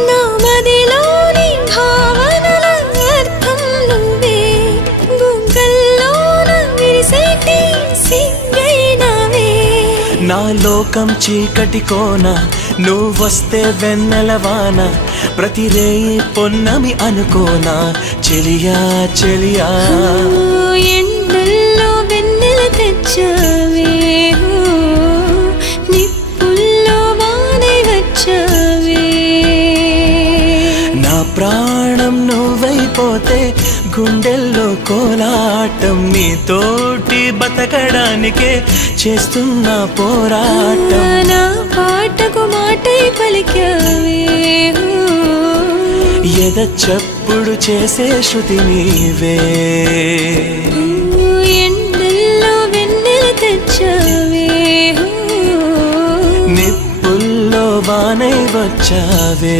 నా మదిలోని భావనల అర్థం నువ్వే బుగ్గల్లోన విరిసేటి సిగ్గైనవే నా లోకం చీకటి కోన నువ్వొస్తే వెన్నెలవాన ప్రతి రేయి పొన్నమి అనుకోనా చెలియా చెలియా ఎండల్లో వెన్నెల తెచ్చావే నిప్పుల్లో వానై వచ్చావే నా ప్రాణం నువ్వైపోతే గుండెల్లో కోలాటం నీతోటి బతకడానికే చేస్తున్న పోరాటం నా పాటకు మాటై పలికావే ఎద చప్పుడు చేసే శృతి నీవే ఎండల్లో వెన్నెల తెచ్చావే నిప్పుల్లో వానై వచ్చావే